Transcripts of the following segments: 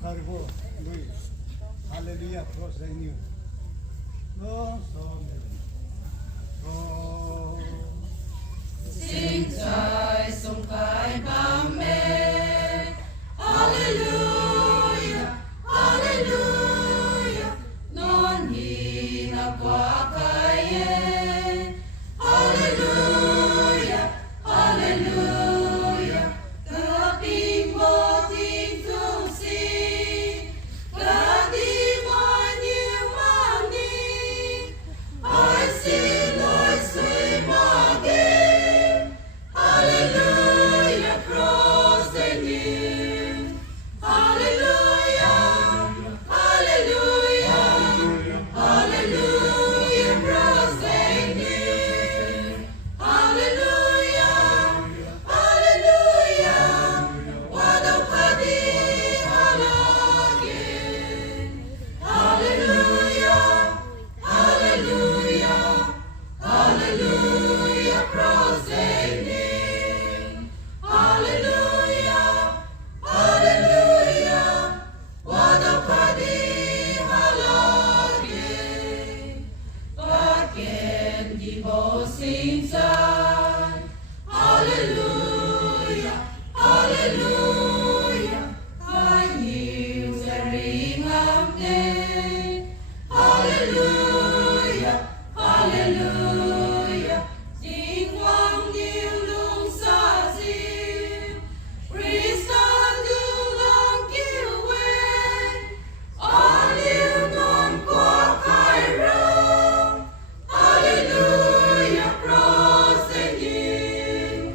Cargo, Luis. Aleluya, prosseguiu. Nós somos. Sing Chai Song Kai Bang Me. Hallelujah, hallelujah. Non Hi Na Kwa Kai Ye. Hallelujah, hallelujah. Ka Ping Bo Ting Tung Si. Ka Di Mo Niu Ma Ni. I see Lord Sui Ma Ge. Hallelujah, cross the new. Hallelujah, hallelujah, hallelujah, cross the new. Hallelujah, hallelujah, wadapadi halage. Hallelujah, hallelujah, hallelujah, cross the new. Hallelujah, hallelujah, wadapadi halage. Baken di bo sinsan. Hallelujah, hallelujah, hanyu sa ringam ne. Hallelujah, hallelujah, ding wang niu lung sa zi. Krista du lang kiu wen. All you non kwa kai ro. Hallelujah, cross the new.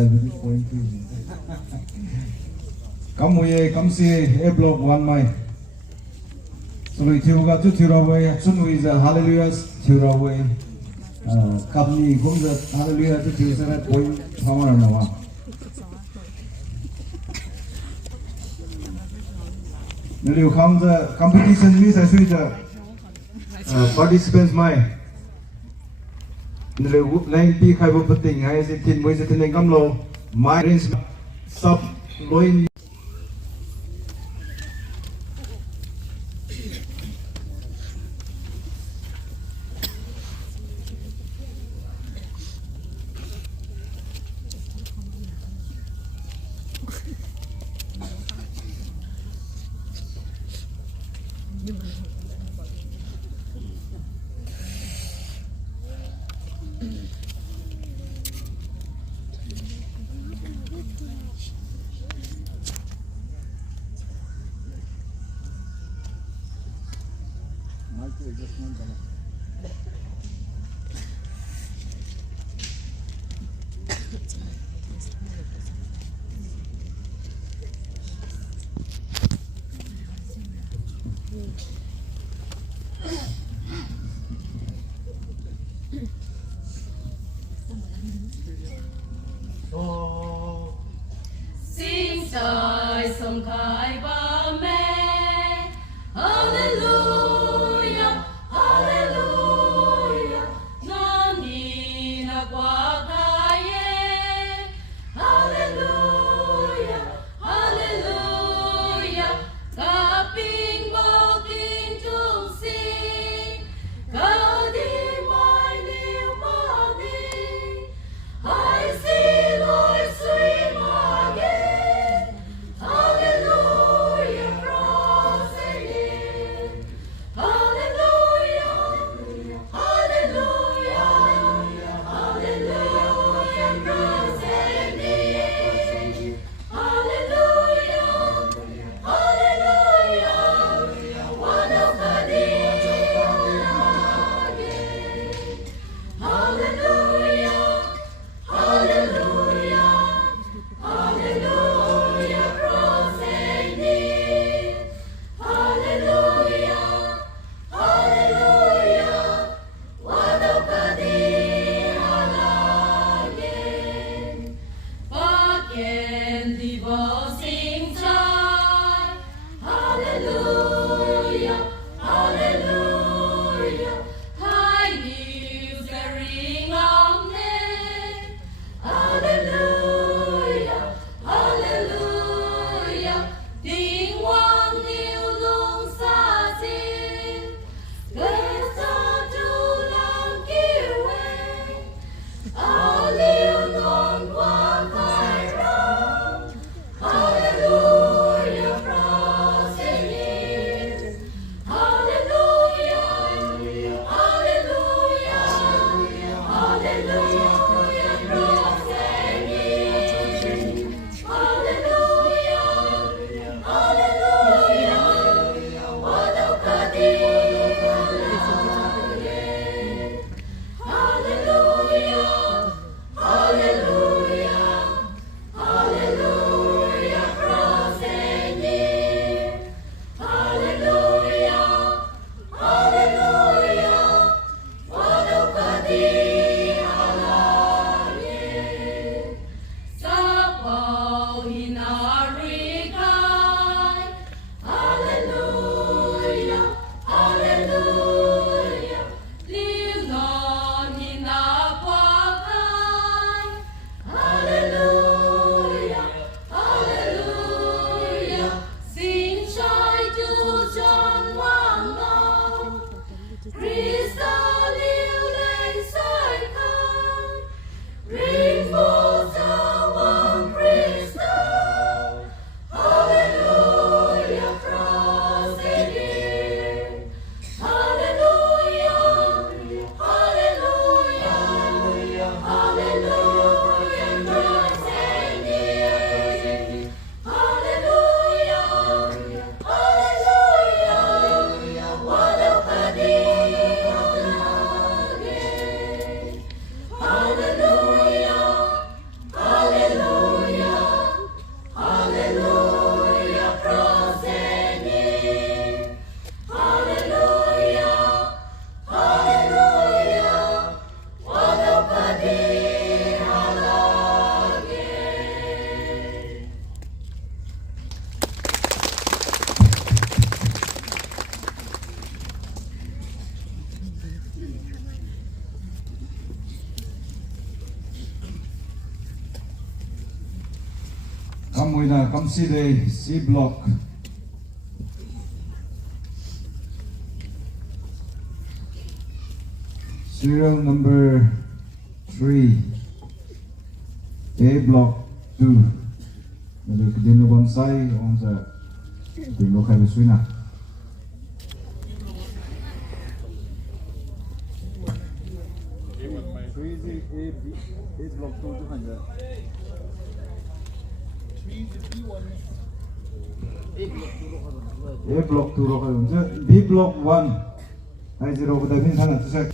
diabetes point 3. Come here, come see a block one my. So we got to throw away. Soon we the hallelujah throw away. Company comes at hallelujah to throw that point. How on now? Then you come the competition means I see the participants my. Nếu lên pi khai bộ tình hay sẽ tin với sẽ tin lên cam lô mai đến sắp lối Sing sai song khai ba mẹ. Hallelujah, hallelujah. Nani na kwa kaye. Hallelujah, hallelujah. Kaping boking na come see the C block. Serial number 3, A block 2. Jadi kedin lu bonsai, orang sa tinggal kaya suina. A block 2 로 가요. B block 1. 아이즈로 그다음에 하나 두세.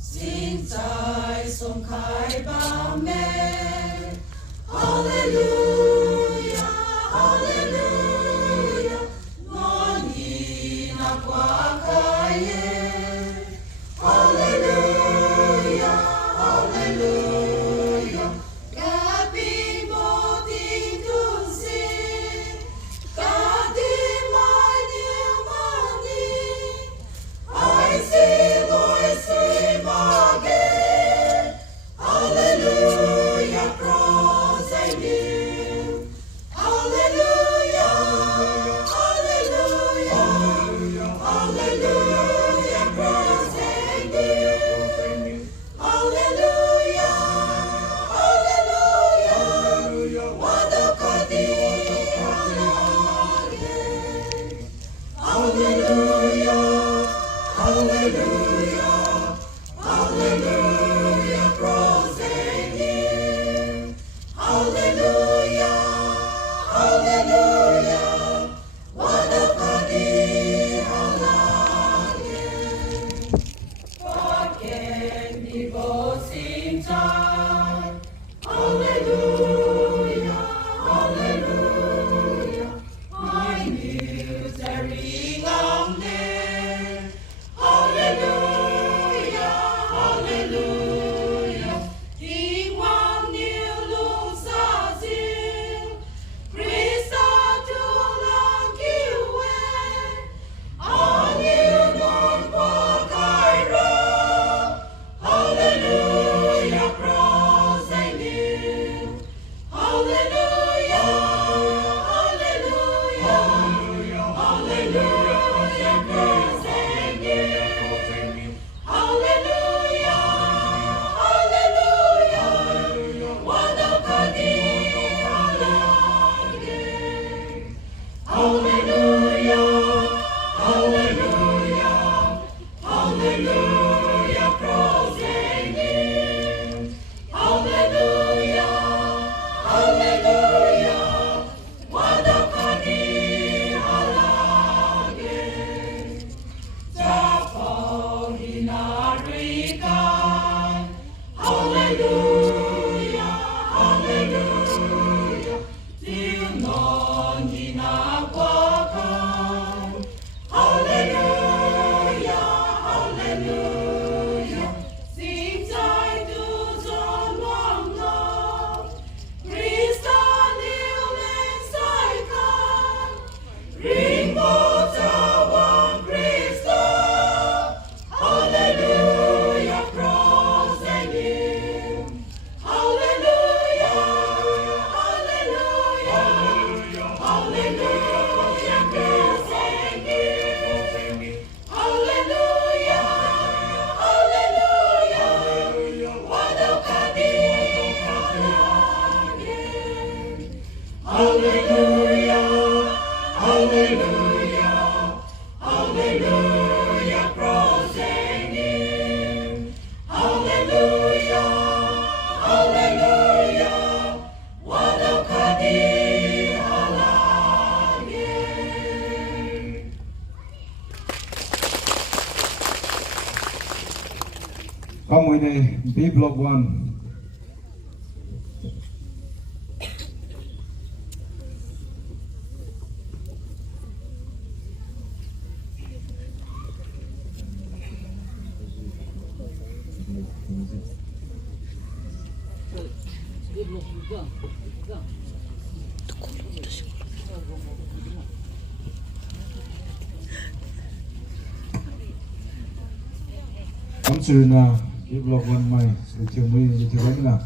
Sing 在松开吧美 Hallelujah Hallelujah 我你那挂开耶 Hallelujah Hallelujah 隔壁莫听东西隔壁买点嘛你爱心爱心嘛给 Hallelujah praise you Hallelujah Hallelujah Hallelujah praise you Hallelujah Hallelujah wadokadi Hallelujah Hallelujah Hallelujah praise you Hallelujah Hallelujah wadokadi Forget the voicing time. Hallelujah, hallelujah. My military on there. Hallelujah, hallelujah. King Wang Niu Lung Sa Jin. Krista Tulang Kiwen. On you non kwa kai ra. Hallelujah, praise you. Hallelujah, hallelujah, hallelujah, praise you. Hallelujah, hallelujah, wadokadi halage. Hallelujah, hallelujah, hallelujah, praise you. Hallelujah, hallelujah, wadokadi halage. Tapong hinarikan. Hallelujah, hallelujah, Tingnon hinagwakan. Hallelujah, hallelujah, Sing 在独尊王老 Krista Niu Len Sai Kan Ring Mo Cha Wang Krista Hallelujah, praise you. Hallelujah, hallelujah, hallelujah, praise you. Hallelujah, hallelujah, wadokadi halage. Hallelujah, hallelujah, hallelujah, praise Mane, B Block 1. Ông sư na B Block 1 mai, sự chiều mới như thế nào?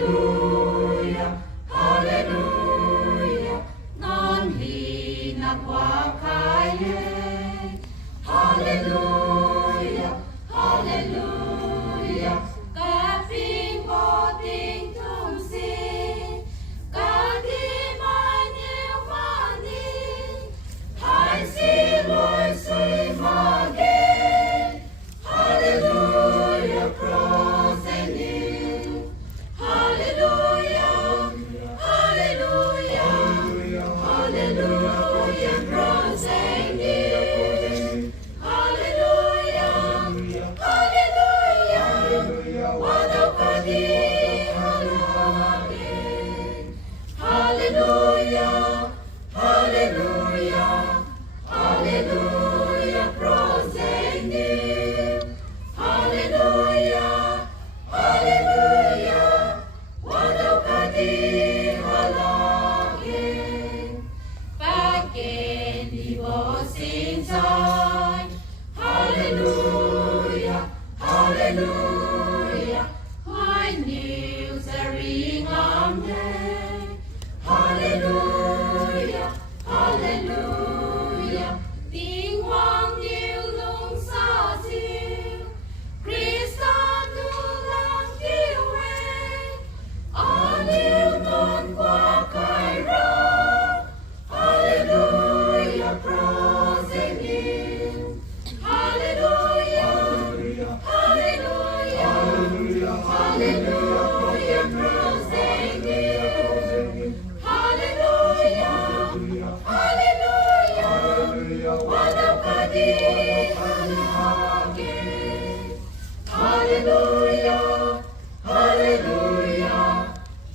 Hallelujah, Hallelujah, non hina kwa kaye. Hallelujah, Hallelujah, kaping boting tumsin, kadi maniu manin, hai si loi sui mage. Hallelujah, praise you. Hallelujah, Hallelujah, Hallelujah, praise you. Hallelujah, Hallelujah, wadokadi halage. Hallelujah, Hallelujah, Hallelujah, praise you. Hallelujah, Hallelujah, wadokadi halage. Pagken dibosin say. Hallelujah, Hallelujah, my news are ring on day. Hallelujah, Hallelujah, tiếng hoang nhiều lung xa xưa. Christa tu lang kêu em, an yêu non qua cài ra. Hallelujah, praise you. Hallelujah, Hallelujah, Hallelujah, praise you. Hallelujah, Hallelujah, wadokadi halage. Hallelujah, Hallelujah,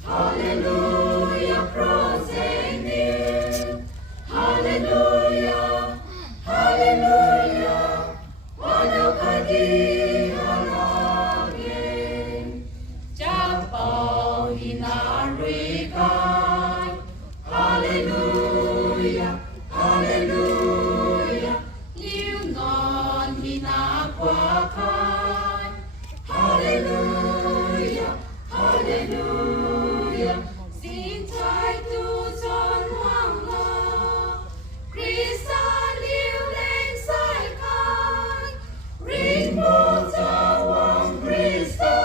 Hallelujah, praise you. Hallelujah, Hallelujah, wadokadi halage. Japo hinarikai. Hallelujah, Hallelujah, liu non hinakwakai. Hallelujah, Hallelujah, xin trai tu son hoang lo. Christa liu lên sai khai, ring bông cho hoàng Christa.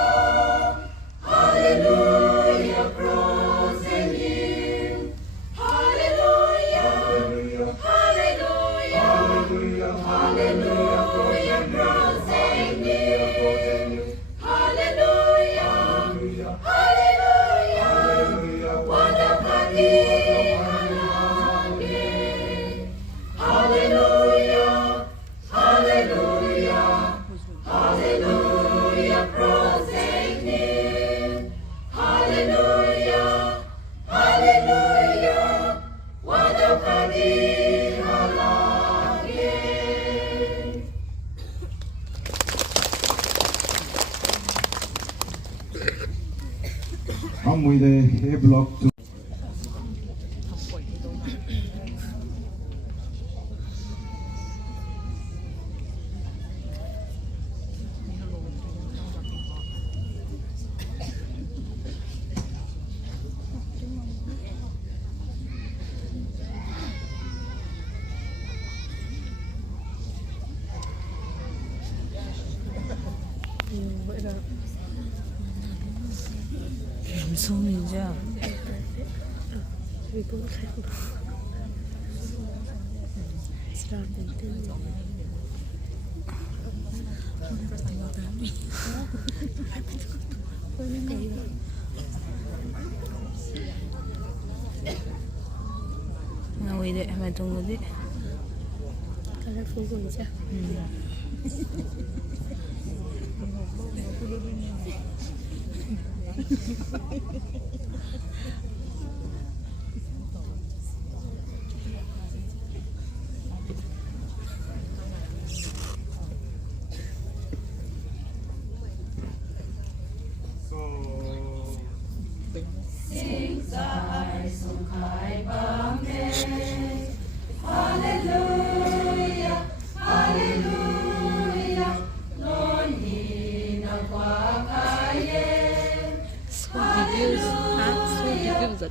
Hallelujah, praise you. Hallelujah, Hallelujah, Hallelujah, praise you. Hallelujah, Hallelujah, wadokadi halage. Hallelujah, Hallelujah, Hallelujah, praise you. Hallelujah, Hallelujah, wadokadi halage. Come with a block to vậy là số mình ra vì cũng khác ngồi đấy mà tunggu deh kalau foto aja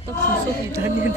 Tóc số gì ta điên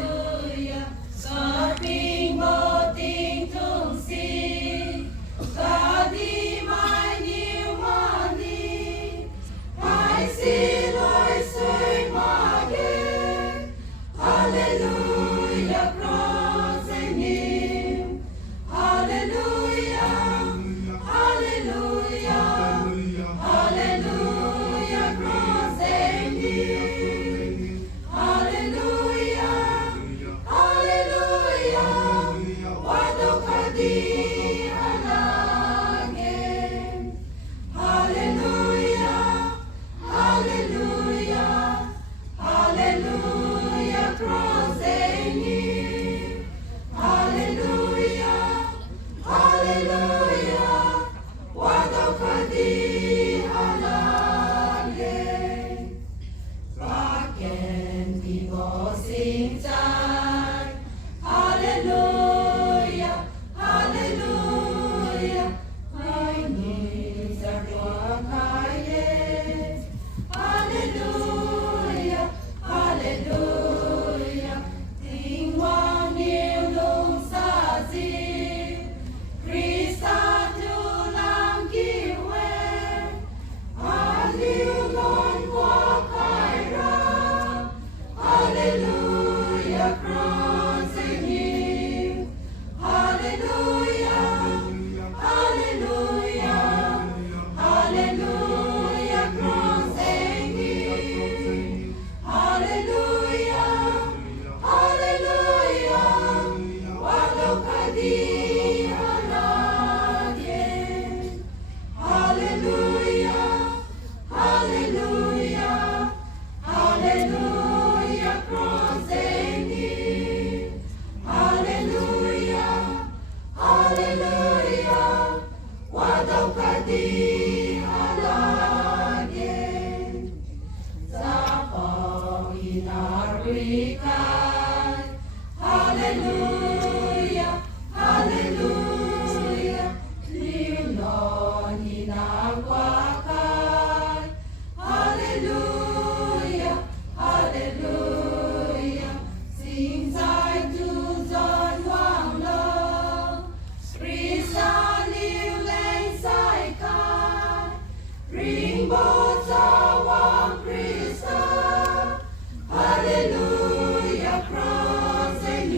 Hallelujah, cross and